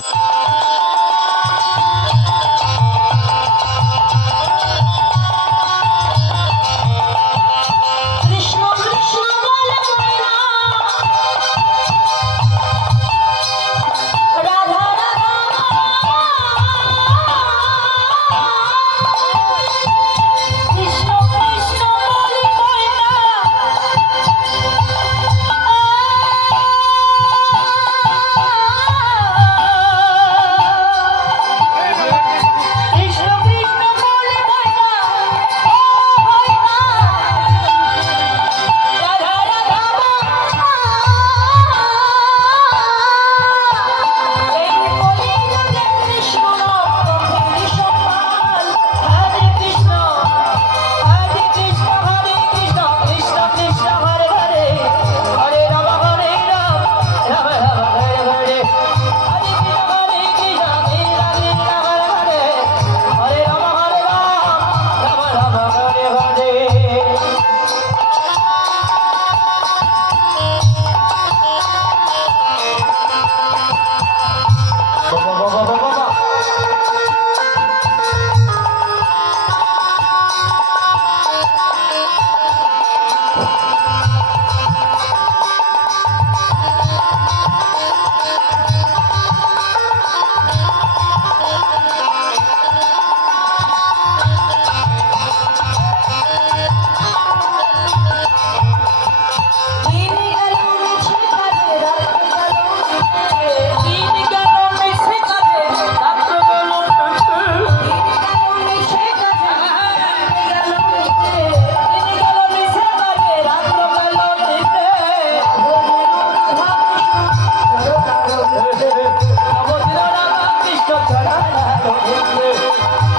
you Vamos,